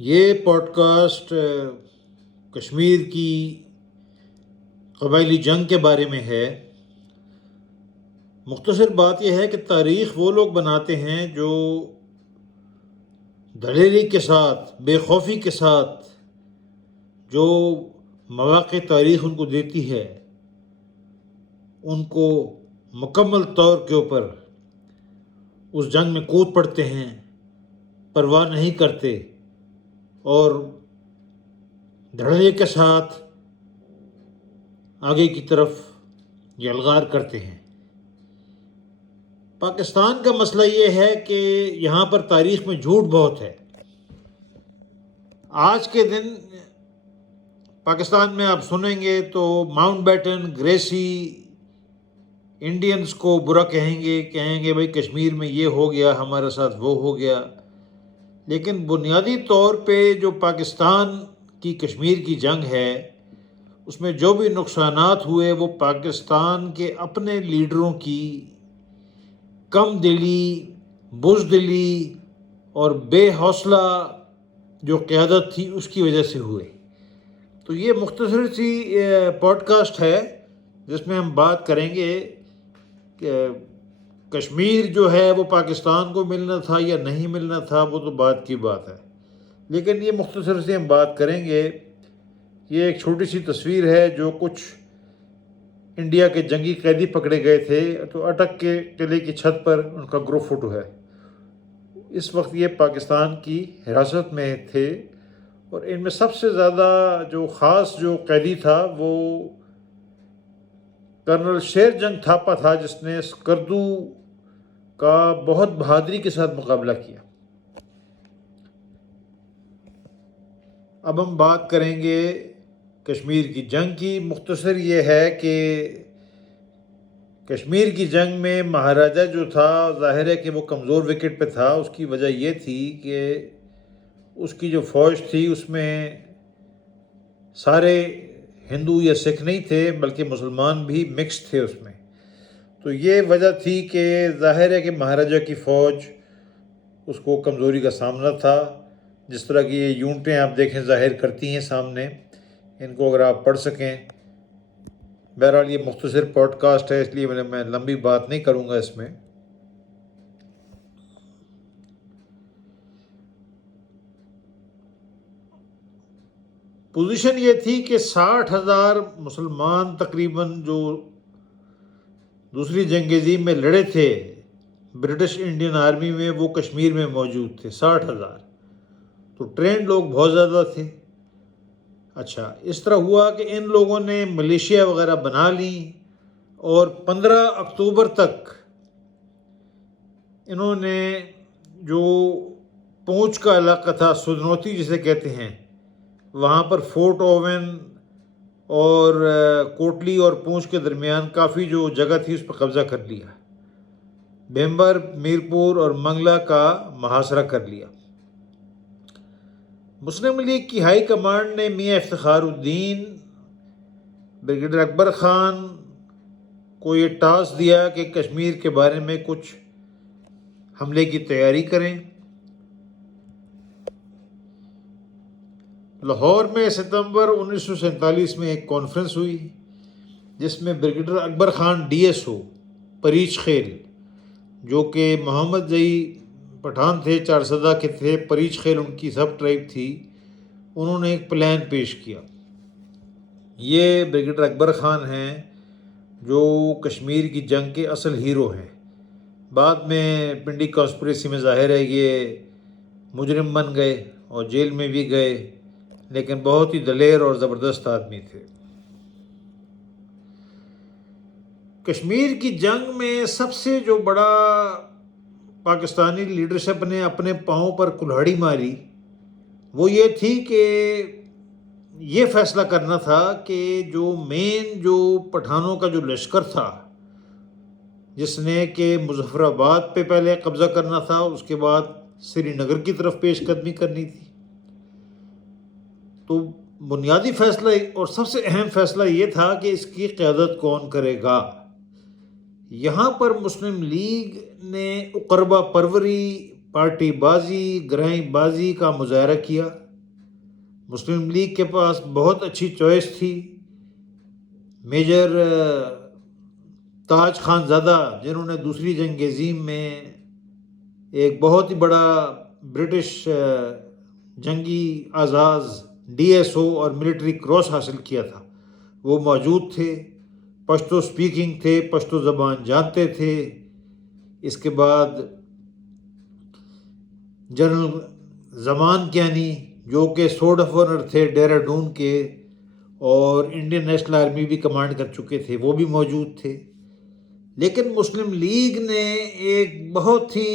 یہ pod cost Kashmir کی قبائلی جنگ کے بارے میں ہے۔ مختصر بات یہ ہے کہ تاریخ وہ لوگ بناتے ہیں جو دلیری کے ساتھ، بے خوفی کے ساتھ جو مواقع تاریخ ان کو دیتی ہے ان کو مکمل طور کے اوپر اس جنگ میں کود پڑتے ہیں، پرواہ نہیں کرتے اور دھڑلے کے ساتھ آگے کی طرف یلغار کرتے ہیں۔ پاکستان کا مسئلہ یہ ہے کہ یہاں پر تاریخ میں جھوٹ بہت ہے۔ آج کے دن پاکستان میں آپ سنیں گے تو ماؤنٹ بیٹن، گریسی انڈینز کو برا کہیں گے بھائی کشمیر میں یہ ہو گیا، ہمارے ساتھ وہ ہو گیا۔ لیکن بنیادی طور پہ جو پاکستان کی کشمیر کی جنگ ہے اس میں جو بھی نقصانات ہوئے وہ پاکستان کے اپنے لیڈروں کی کم دلی، بزدلی اور بے حوصلہ جو قیادت تھی اس کی وجہ سے ہوئے۔ تو یہ مختصر سی پوڈ کاسٹ ہے جس میں ہم بات کریں گے کہ کشمیر جو ہے وہ پاکستان کو ملنا تھا یا نہیں ملنا تھا، وہ تو بات کی بات ہے، لیکن یہ مختصر سے ہم بات کریں گے۔ یہ ایک چھوٹی سی تصویر ہے جو کچھ انڈیا کے جنگی قیدی پکڑے گئے تھے تو اٹک کے قلعے کی چھت پر ان کا گروپ فوٹو ہے۔ اس وقت یہ پاکستان کی حراست میں تھے اور ان میں سب سے زیادہ جو خاص جو قیدی تھا وہ کرنل شیر جنگ تھاپا تھا، جس نے اسکردو کا بہت بہادری کے ساتھ مقابلہ کیا۔ اب ہم بات کریں گے کشمیر کی جنگ کی۔ مختصر یہ ہے کہ کشمیر کی جنگ میں مہاراجہ جو تھا ظاہر ہے کہ وہ کمزور وکٹ پہ تھا۔ اس کی وجہ یہ تھی کہ اس کی جو فوج تھی اس میں سارے ہندو یا سکھ نہیں تھے بلکہ مسلمان بھی مکس تھے اس میں۔ تو یہ وجہ تھی کہ ظاہر ہے کہ مہاراجہ کی فوج اس کو کمزوری کا سامنا تھا، جس طرح کی یہ یونٹیں آپ دیکھیں ظاہر کرتی ہیں سامنے، ان کو اگر آپ پڑھ سکیں۔ بہرحال یہ مختصر پوڈ کاسٹ ہے اس لیے میں لمبی بات نہیں کروں گا اس میں۔ پوزیشن یہ تھی کہ 60,000 مسلمان تقریباً جو دوسری جنگ عظیم میں لڑے تھے برٹش انڈین آرمی میں، وہ کشمیر میں موجود تھے 60,000۔ تو ٹرینڈ لوگ بہت زیادہ تھے۔ اچھا، اس طرح ہوا کہ ان لوگوں نے ملیشیا وغیرہ بنا لی اور 15 اکتوبر تک انہوں نے جو پونچھ کا علاقہ تھا، سدنوتی جسے کہتے ہیں، وہاں پر فورٹ اوون اور کوٹلی اور پونچھ کے درمیان کافی جو جگہ تھی اس پر قبضہ کر لیا۔ بھیمبر، میرپور اور منگلا کا محاصرہ کر لیا۔ مسلم لیگ کی ہائی کمانڈ نے میاں افتخار الدین، بریگیڈیئر اکبر خان کو یہ ٹاسک دیا کہ کشمیر کے بارے میں کچھ حملے کی تیاری کریں۔ لاہور میں ستمبر 1947 میں ایک کانفرنس ہوئی جس میں بریگیڈیئر اکبر خان DSO پریچ خیل، جو کہ محمد زئی پٹھان تھے، چارسدہ کے تھے، پریچ خیل ان کی سب ٹرائب تھی، انہوں نے ایک پلان پیش کیا۔ یہ بریگیڈیئر اکبر خان ہیں جو کشمیر کی جنگ کے اصل ہیرو ہیں۔ بعد میں پنڈی کانسپریسی میں ظاہر ہے یہ مجرم بن گئے اور جیل میں بھی گئے، لیکن بہت ہی دلیر اور زبردست آدمی تھے۔ کشمیر کی جنگ میں سب سے جو بڑا پاکستانی لیڈرشپ نے اپنے پاؤں پر کلہاڑی ماری وہ یہ تھی کہ یہ فیصلہ کرنا تھا کہ جو پٹھانوں کا جو لشکر تھا جس نے کہ مظفر آباد پہ پہلے قبضہ کرنا تھا، اس کے بعد سری نگر کی طرف پیش قدمی کرنی تھی، تو بنیادی فیصلہ اور سب سے اہم فیصلہ یہ تھا کہ اس کی قیادت کون کرے گا۔ یہاں پر مسلم لیگ نے اقربا پروری، پارٹی بازی، گرہیں بازی کا مظاہرہ کیا مسلم لیگ کے پاس بہت اچھی چوائس تھی. میجر تاج خان زادہ، جنہوں نے دوسری جنگ عظیم میں ایک بہت ہی بڑا برٹش جنگی اعزاز DSO اور ملٹری کراس حاصل کیا تھا، وہ موجود تھے. پشتو سپیکنگ تھے، پشتو زبان جانتے تھے. اس کے بعد جنرل زمان کیانی، جو کہ سورڈ آف آنر تھے ڈیرہ کے اور انڈین نیشنل آرمی بھی کمانڈ کر چکے تھے، وہ بھی موجود تھے. لیکن مسلم لیگ نے ایک بہت ہی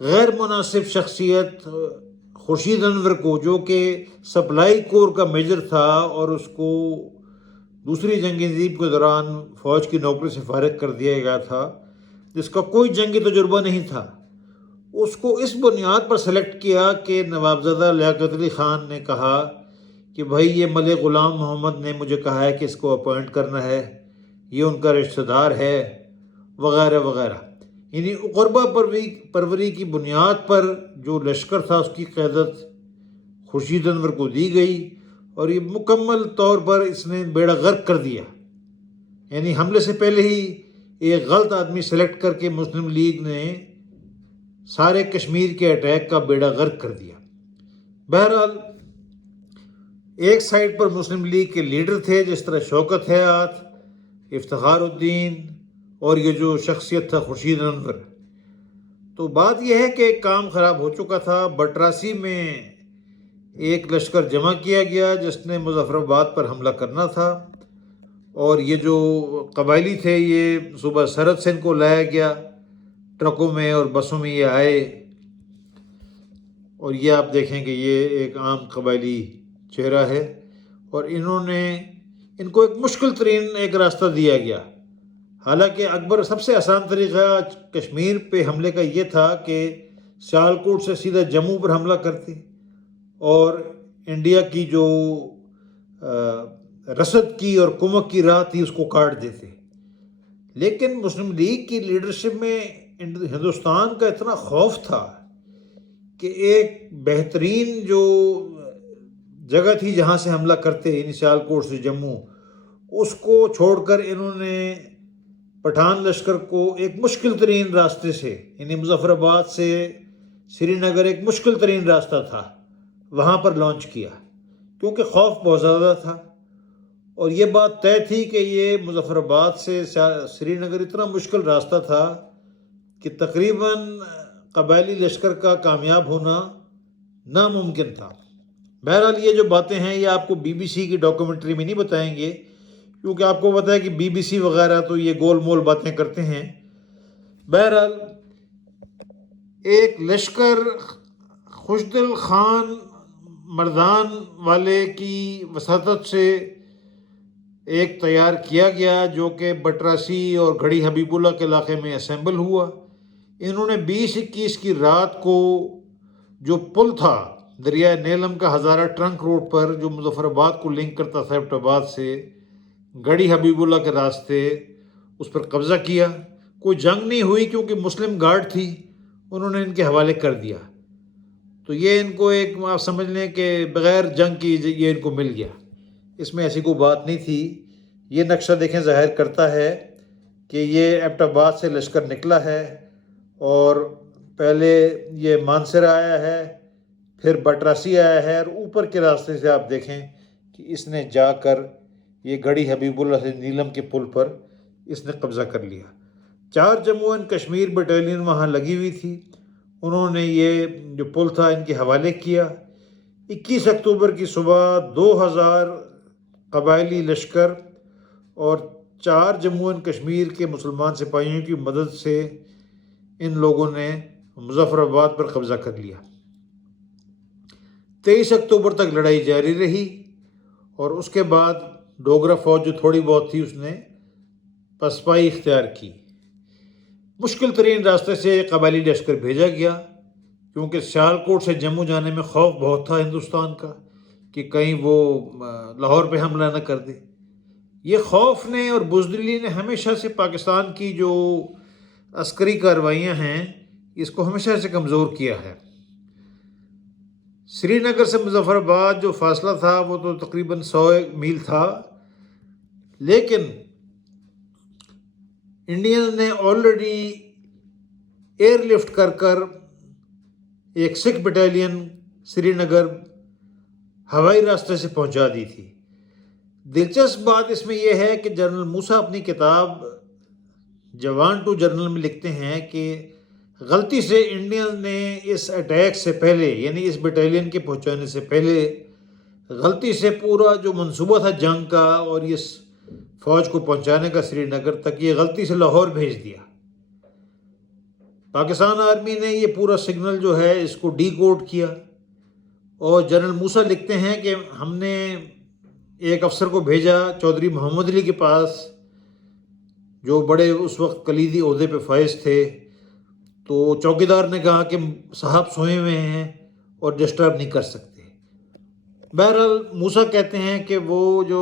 غیر مناسب شخصیت خورشید انور کو، جو کہ سپلائی کور کا میجر تھا اور اس کو دوسری جنگ عظیم کے دوران فوج کی نوکری سے فارغ کر دیا گیا تھا، جس کا کوئی جنگی تجربہ نہیں تھا، اس کو اس بنیاد پر سلیکٹ کیا کہ نوابزادہ لیاقت علی خان نے کہا کہ بھائی یہ ملک غلام محمد نے مجھے کہا ہے کہ اس کو اپوائنٹ کرنا ہے، یہ ان کا رشتہ دار ہے، وغیرہ وغیرہ. یعنی اقربا پروری کی بنیاد پر جو لشکر تھا اس کی قیادت خورشید انور کو دی گئی، اور یہ مکمل طور پر اس نے بیڑا غرق کر دیا. یعنی حملے سے پہلے ہی ایک غلط آدمی سلیکٹ کر کے مسلم لیگ نے سارے کشمیر کے اٹیک کا بیڑا غرق کر دیا. بہرحال ایک سائڈ پر مسلم لیگ کے لیڈر تھے جس طرح شوکت حیات، افتخار الدین اور یہ جو شخصیت تھا خورشید انور. تو بات یہ ہے کہ کام خراب ہو چکا تھا. بٹراسی میں ایک لشکر جمع کیا گیا جس نے مظفر آباد پر حملہ کرنا تھا، اور یہ جو قبائلی تھے یہ صوبہ سرحد سے ان کو لایا گیا، ٹرکوں میں اور بسوں میں یہ آئے. اور یہ آپ دیکھیں کہ یہ ایک عام قبائلی چہرہ ہے، اور ان کو ایک مشکل ترین ایک راستہ دیا گیا. حالانکہ اکبر سب سے آسان طریقہ کشمیر پہ حملے کا یہ تھا کہ سیالکوٹ سے سیدھا جموں پر حملہ کرتے اور انڈیا کی جو رسد کی اور کمک کی راہ تھی اس کو کاٹ دیتے. لیکن مسلم لیگ کی لیڈرشپ میں ہندوستان کا اتنا خوف تھا کہ ایک بہترین جو جگہ تھی جہاں سے حملہ کرتے، یعنی سیالکوٹ سے جموں، اس کو چھوڑ کر انہوں نے پٹھان لشکر کو ایک مشکل ترین راستے سے، یعنی مظفر آباد سے سری نگر ایک مشکل ترین راستہ تھا، وہاں پر لانچ کیا، کیونکہ خوف بہت زیادہ تھا. اور یہ بات طے تھی کہ یہ مظفر آباد سے سری نگر اتنا مشکل راستہ تھا کہ تقریباً قبائلی لشکر کا کامیاب ہونا ناممکن تھا. بہرحال یہ جو باتیں ہیں یہ آپ کو BBC کی ڈاکومنٹری میں نہیں بتائیں گے، کیونکہ آپ کو پتہ ہے کہ BBC وغیرہ تو یہ گول مول باتیں کرتے ہیں. بہرحال ایک لشکر خوشدل خان مردان والے کی وساطت سے ایک تیار کیا گیا، جو کہ بٹراسی اور گھڑی حبیب اللہ کے علاقے میں اسمبل ہوا. انہوں نے 20-21 کی رات کو جو پل تھا دریائے نیلم کا ہزارہ ٹرنک روڈ پر، جو مظفر آباد کو لنک کرتا تھا ایبٹ آباد سے گڑھی حبیب اللہ کے راستے، اس پر قبضہ کیا. کوئی جنگ نہیں ہوئی کیونکہ مسلم گارڈ تھی، انہوں نے ان کے حوالے کر دیا. تو یہ ان کو ایک آپ سمجھ لیں کہ بغیر جنگ کی یہ ان کو مل گیا، اس میں ایسی کوئی بات نہیں تھی. یہ نقشہ دیکھیں ظاہر کرتا ہے کہ یہ ایبٹ آباد سے لشکر نکلا ہے، اور پہلے یہ مانسر آیا ہے، پھر بٹراسی آیا ہے، اور اوپر کے راستے سے آپ دیکھیں کہ اس نے جا کر یہ گڑھی حبیب اللہ سے نیلم کے پل پر اس نے قبضہ کر لیا. 4 جموں اینڈ کشمیر بٹالین وہاں لگی ہوئی تھی، انہوں نے یہ جو پل تھا ان کے حوالے کیا. 21 اکتوبر کی صبح 2000 قبائلی لشکر اور 4 جموں اینڈ کشمیر کے مسلمان سپاہیوں کی مدد سے ان لوگوں نے مظفر آباد پر قبضہ کر لیا. 23 اکتوبر تک لڑائی جاری رہی، اور اس کے بعد ڈوگرا فوج جو تھوڑی بہت تھی اس نے پسپائی اختیار کی. مشکل ترین راستے سے قبائلی لشکر بھیجا گیا، کیونکہ سیالکوٹ سے جموں جانے میں خوف بہت تھا ہندوستان کا کہ کہیں وہ لاہور پہ حملہ نہ کر دے. یہ خوف نے اور بزدلی نے ہمیشہ سے پاکستان کی جو عسکری کارروائیاں ہیں اس کو ہمیشہ سے کمزور کیا ہے. سری نگر سے مظفر آباد جو فاصلہ تھا وہ تو تقریباً 100 میل تھا، لیکن انڈینز نے آلریڈی ایئر لفٹ کر کر ایک سکھ بٹالین سری نگر ہوائی راستے سے پہنچا دی تھی۔ دلچسپ بات اس میں یہ ہے کہ جنرل موسیٰ اپنی کتاب جوان ٹو جنرل میں لکھتے ہیں کہ غلطی سے انڈینز نے اس اٹیک سے پہلے، یعنی اس بٹالین کے پہنچانے سے پہلے، غلطی سے پورا جو منصوبہ تھا جنگ کا اور اس فوج کو پہنچانے کا سری نگر تک، یہ غلطی سے لاہور بھیج دیا۔ پاکستان آرمی نے یہ پورا سگنل جو ہے اس کو ڈی کوڈ کیا، اور جنرل موسیٰ لکھتے ہیں کہ ہم نے ایک افسر کو بھیجا چودھری محمد علی کے پاس، جو بڑے اس وقت کلیدی عہدے پہ فائز تھے، تو چوکیدار نے کہا کہ صاحب سوئے ہوئے ہیں اور ڈسٹرب نہیں کر سکتے۔ بہرحال موسیٰ کہتے ہیں کہ وہ جو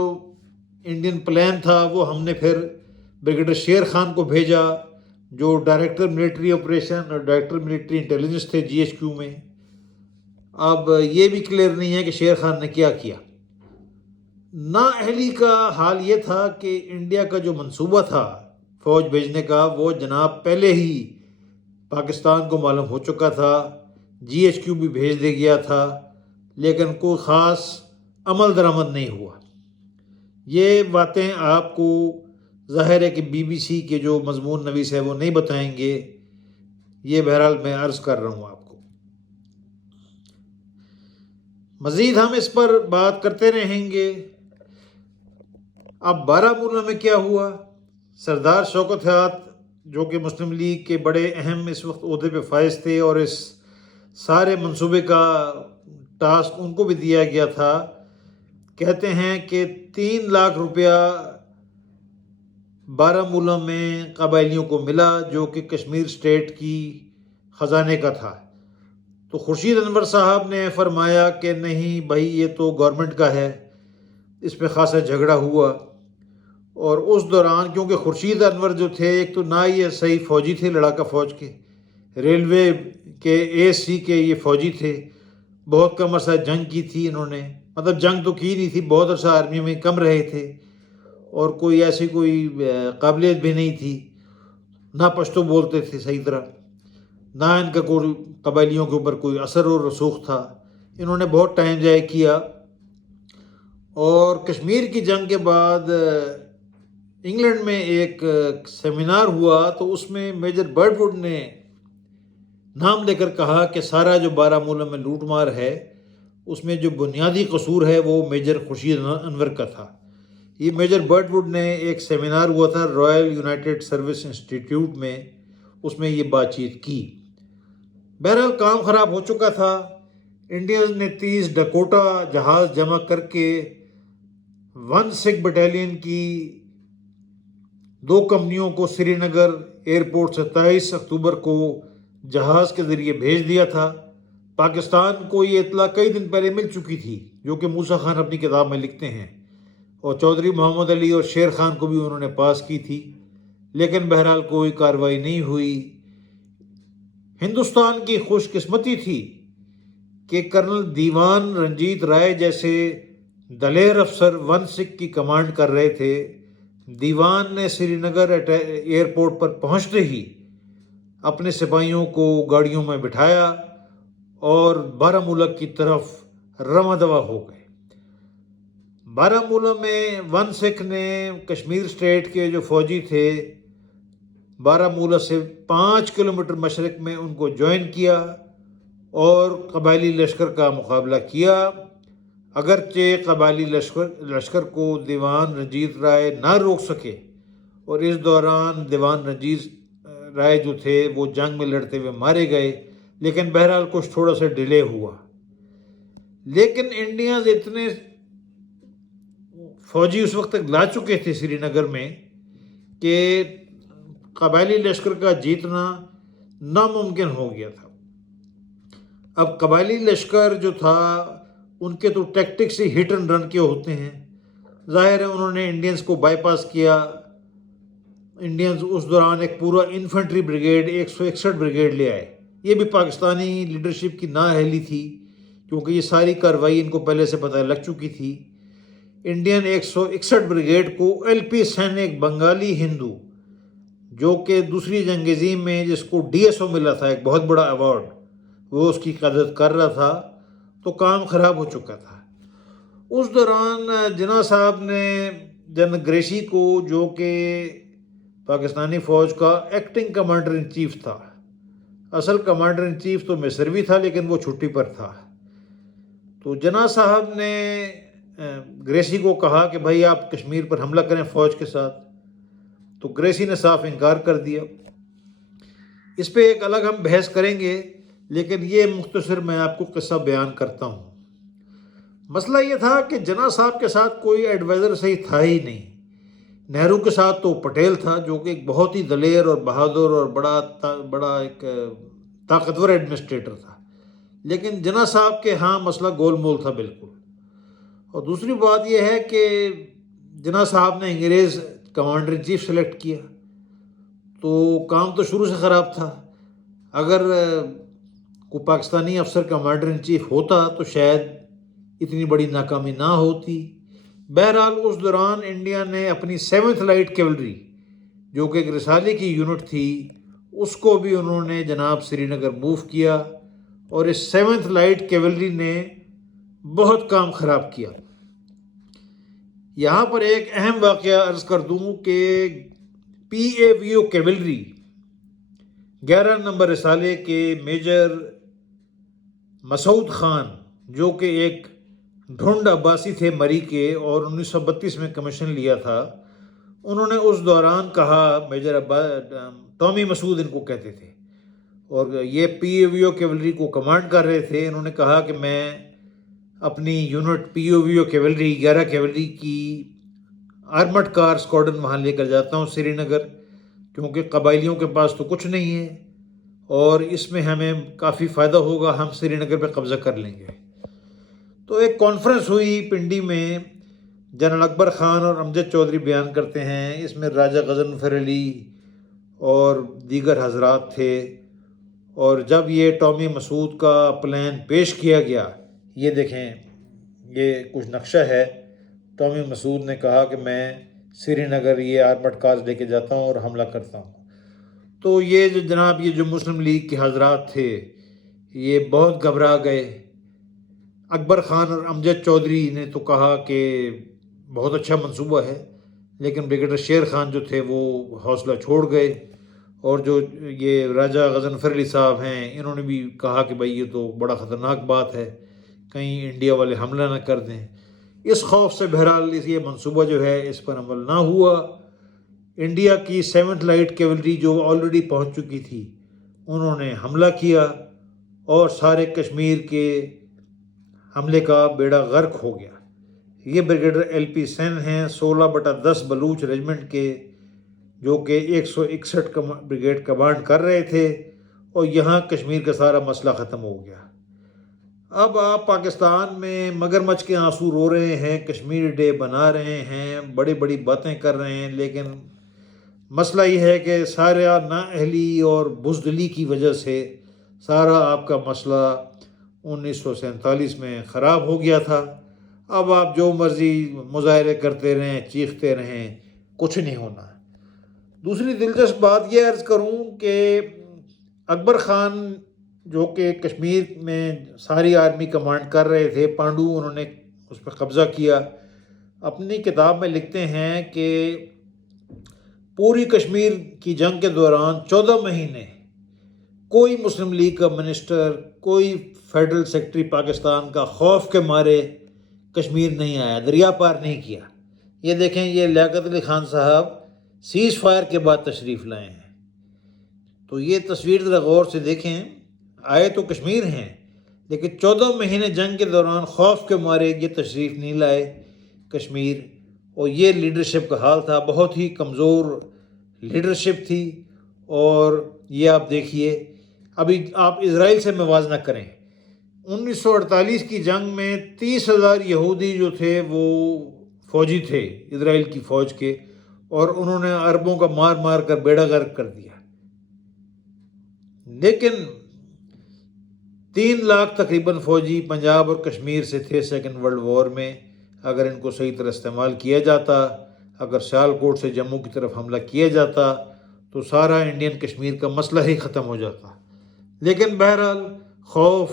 انڈین پلان تھا وہ ہم نے پھر بریگیڈیئر شیر خان کو بھیجا، جو ڈائریکٹر ملٹری آپریشن اور ڈائریکٹر ملٹری انٹیلیجنس تھے جی ایچ کیو میں۔ اب یہ بھی کلیئر نہیں ہے کہ شیر خان نے کیا کیا۔ نااہلی کا حال یہ تھا کہ انڈیا کا جو منصوبہ تھا فوج بھیجنے کا، وہ جناب پہلے ہی پاکستان کو معلوم ہو چکا تھا، جی ایچ کیو بھی بھیج دے گیا تھا، لیکن کوئی خاص عمل درآمد نہیں ہوا۔ یہ باتیں آپ کو ظاہر ہے کہ بی بی سی کے جو مضمون نویس ہے وہ نہیں بتائیں گے، یہ بہرحال میں عرض کر رہا ہوں آپ کو۔ مزید ہم اس پر بات کرتے رہیں گے۔ اب بارہمولہ میں کیا ہوا؟ سردار شوکت حیات جو کہ مسلم لیگ کے بڑے اہم اس وقت عہدے پہ فائز تھے، اور اس سارے منصوبے کا ٹاسک ان کو بھی دیا گیا تھا، کہتے ہیں کہ 3 لاکھ روپیہ بارہمولہ میں قبائلیوں کو ملا، جو کہ کشمیر اسٹیٹ کی خزانے کا تھا۔ تو خورشید انور صاحب نے فرمایا کہ نہیں بھائی، یہ تو گورنمنٹ کا ہے۔ اس پہ خاصا جھگڑا ہوا، اور اس دوران کیونکہ خورشید انور جو تھے، ایک تو نہ یہ صحیح فوجی تھے، لڑاکا فوج کے، ریلوے کے اے سی کے یہ فوجی تھے، بہت کم عرصہ جنگ کی تھی انہوں نے، مطلب جنگ تو کی نہیں تھی، بہت عرصہ آرمی میں کم رہے تھے، اور کوئی ایسی کوئی قابلیت بھی نہیں تھی، نہ پشتو بولتے تھے صحیح طرح، نہ ان کا کوئی قبائلیوں کے اوپر کوئی اثر و رسوخ تھا۔ انہوں نے بہت ٹائم ضائع کیا، اور کشمیر کی جنگ کے بعد انگلینڈ میں ایک سیمینار ہوا، تو اس میں میجر برڈ ووڈ نے نام لے کر کہا کہ سارا جو بارہمولہ میں لوٹ مار ہے، اس میں جو بنیادی قصور ہے وہ میجر خورشید انور کا تھا۔ یہ میجر برڈ ووڈ نے ایک سیمینار ہوا تھا رائل یونائٹڈ سروس انسٹیٹیوٹ میں، اس میں یہ بات چیت کی۔ بہرحال کام خراب ہو چکا تھا۔ انڈینز نے 30 ڈکوٹا جہاز جمع کر کے 1 سکھ بٹالین کی 2 کمپنیوں کو سری نگر ایئرپورٹ 27 اکتوبر کو جہاز کے ذریعے بھیج دیا تھا۔ پاکستان کو یہ اطلاع کئی دن پہلے مل چکی تھی، جو کہ موسیٰ خان اپنی کتاب میں لکھتے ہیں، اور چودھری محمد علی اور شیر خان کو بھی انہوں نے پاس کی تھی، لیکن بہرحال کوئی کارروائی نہیں ہوئی۔ ہندوستان کی خوش قسمتی تھی کہ کرنل دیوان رنجیت رائے جیسے دلیر افسر 1 سکھ کی کمانڈ کر رہے تھے۔ دیوان نے سری نگر ایئرپورٹ پر پہنچتے ہی اپنے سپاہیوں کو گاڑیوں میں بٹھایا اور بارہمولہ کی طرف رواں دوا ہو گئے۔ بارہمولہ میں 1 سکھ نے کشمیر اسٹیٹ کے جو فوجی تھے، بارہمولہ سے 5 کلومیٹر مشرق میں ان کو جوائن کیا اور قبائلی لشکر کا مقابلہ کیا۔ اگرچہ قبائلی لشکر کو دیوان رنجیت رائے نہ روک سکے، اور اس دوران دیوان رنجیت رائے جو تھے وہ جنگ میں لڑتے ہوئے مارے گئے، لیکن بہرحال کچھ تھوڑا سا ڈیلے ہوا۔ لیکن انڈینز اتنے فوجی اس وقت تک لا چکے تھے سری نگر میں کہ قبائلی لشکر کا جیتنا ناممکن ہو گیا تھا۔ اب قبائلی لشکر جو تھا، ان کے تو tactics he hit and run کے ہوتے ہیں، ظاہر ہے انہوں نے انڈینز کو بائی پاس کیا۔ انڈینز اس دوران ایک پورا انفنٹری بریگیڈ 161 بریگیڈ لے آئے۔ یہ بھی پاکستانی لیڈرشپ کی نااہلی تھی، کیونکہ یہ ساری کارروائی ان کو پہلے سے پتہ لگ چکی تھی۔ انڈین 161 بریگیڈ کو ایل پی سین، ایک بنگالی ہندو جو کہ دوسری جنگ عظیم میں جس کو DSO ملا تھا، ایک بہت بڑا ایوارڈ، وہ اس کی قیادت کر رہا تھا، تو کام خراب ہو چکا تھا۔ اس دوران جناح صاحب نے جنرل گریسی کو، جو کہ پاکستانی فوج کا ایکٹنگ کمانڈر ان چیف تھا، اصل کمانڈر ان چیف تو مصروی تھا لیکن وہ چھٹی پر تھا، تو جناح صاحب نے گریسی کو کہا کہ بھائی آپ کشمیر پر حملہ کریں فوج کے ساتھ، تو گریسی نے صاف انکار کر دیا۔ اس پہ ایک الگ ہم بحث کریں گے، لیکن یہ مختصر میں آپ کو قصہ بیان کرتا ہوں۔ مسئلہ یہ تھا کہ جناح صاحب کے ساتھ کوئی ایڈوائزر صحیح تھا ہی نہیں۔ نہرو کے ساتھ تو پٹیل تھا، جو کہ ایک بہت ہی دلیر اور بہادر اور بڑا ایک طاقتور ایڈمنسٹریٹر تھا، لیکن جناح صاحب کے ہاں مسئلہ گول مول تھا بالکل۔ اور دوسری بات یہ ہے کہ جناح صاحب نے انگریز کمانڈر ان چیف سلیکٹ کیا، تو کام تو شروع سے خراب تھا۔ اگر کوئی پاکستانی افسر کمانڈر ان چیف ہوتا تو شاید اتنی بڑی ناکامی نہ ہوتی۔ بہرحال اس دوران انڈیا نے اپنی 7th لائٹ کیولری، جو کہ ایک رسالے کی یونٹ تھی، اس کو بھی انہوں نے جناب سری نگر موو کیا، اور اس 7th لائٹ کیولری نے بہت کام خراب کیا۔ یہاں پر ایک اہم واقعہ عرض کر دوں کہ PAVO کیولری 11 نمبر رسالے کے میجر مسعود خان، جو کہ ایک ڈھونڈ عباسی تھے مری کے، اور 1932 میں کمیشن لیا تھا، انہوں نے اس دوران کہا، میجر ٹامی مسعود ان کو کہتے تھے، اور یہ PAVO کیولری کو کمانڈ کر رہے تھے، انہوں نے کہا کہ میں اپنی یونٹ PAVO کیولری 11 کیولری کی آرمڈ کار اسکواڈن وہاں لے کر جاتا ہوں سری نگر، کیونکہ قبائلیوں کے پاس تو کچھ نہیں ہے، اور اس میں ہمیں کافی فائدہ ہوگا، ہم سری نگر پہ قبضہ کر لیں گے۔ تو ایک کانفرنس ہوئی پنڈی میں، جنرل اکبر خان اور امجد چودھری بیان کرتے ہیں، اس میں راجہ غضنفر علی اور دیگر حضرات تھے، اور جب یہ ٹامی مسعود کا پلان پیش کیا گیا، یہ دیکھیں، یہ کچھ نقشہ ہے، ٹامی مسعود نے کہا کہ میں سری نگر یہ آرمڈ کارز لے کے جاتا ہوں اور حملہ کرتا ہوں، تو یہ جو جناب یہ جو مسلم لیگ کے حضرات تھے یہ بہت گھبرا گئے۔ اکبر خان اور امجد چودھری نے تو کہا کہ بہت اچھا منصوبہ ہے، لیکن بریگیڈیئر شیر خان جو تھے وہ حوصلہ چھوڑ گئے، اور جو یہ راجہ غضنفر علی صاحب ہیں انہوں نے بھی کہا کہ بھائی یہ تو بڑا خطرناک بات ہے، کہیں انڈیا والے حملہ نہ کر دیں۔ اس خوف سے بہرحال یہ منصوبہ جو ہے اس پر عمل نہ ہوا۔ انڈیا کی 7th لائٹ کیولری جو آلریڈی پہنچ چکی تھی، انہوں نے حملہ کیا، اور سارے کشمیر کے حملے کا بیڑا غرق ہو گیا۔ یہ بریگیڈیئر LP سین ہیں، 16/10 بلوچ ریجمنٹ کے، جو کہ 161 بریگیڈ کمانڈ کر رہے تھے، اور یہاں کشمیر کا سارا مسئلہ ختم ہو گیا۔ اب آپ پاکستان میں مگرمچھ کے آنسو رو رہے ہیں، کشمیر ڈے بنا رہے ہیں، بڑی بڑی باتیں کر رہے ہیں، لیکن مسئلہ یہ ہے کہ سارا نااہلی اور بزدلی کی وجہ سے سارا آپ کا مسئلہ 1947 میں خراب ہو گیا تھا۔ اب آپ جو مرضی مظاہرے کرتے رہیں، چیختے رہیں، کچھ نہیں ہونا۔ دوسری دلچسپ بات یہ عرض کروں کہ اکبر خان جو کہ کشمیر میں ساری آرمی کمانڈ کر رہے تھے، پانڈو، انہوں نے اس پہ قبضہ کیا، اپنی کتاب میں لکھتے ہیں کہ پوری کشمیر کی جنگ کے دوران 14 مہینے کوئی مسلم لیگ کا منسٹر، کوئی فیڈرل سیکرٹری پاکستان کا خوف کے مارے کشمیر نہیں آیا، دریا پار نہیں کیا۔ یہ دیکھیں، یہ لیاقت علی خان صاحب سیز فائر کے بعد تشریف لائے ہیں، تو یہ تصویر ذرا غور سے دیکھیں، آئے تو کشمیر ہیں، لیکن 14 مہینے جنگ کے دوران خوف کے مارے یہ تشریف نہیں لائے کشمیر، اور یہ لیڈرشپ کا حال تھا، بہت ہی کمزور لیڈرشپ تھی۔ اور یہ آپ دیکھیے، ابھی آپ اسرائیل سے موازنہ کریں، 1948 کی جنگ میں 30,000 یہودی جو تھے وہ فوجی تھے اسرائیل کی فوج کے، اور انہوں نے عربوں کا مار مار کر بیڑا غرق کر دیا۔ لیکن 3 لاکھ تقریباً فوجی پنجاب اور کشمیر سے تھے سیکنڈ ورلڈ وار میں. اگر ان کو صحیح طرح استعمال کیا جاتا، اگر سیالکوٹ سے جموں کی طرف حملہ کیا جاتا تو سارا انڈین کشمیر کا مسئلہ ہی ختم ہو جاتا. لیکن بہرحال خوف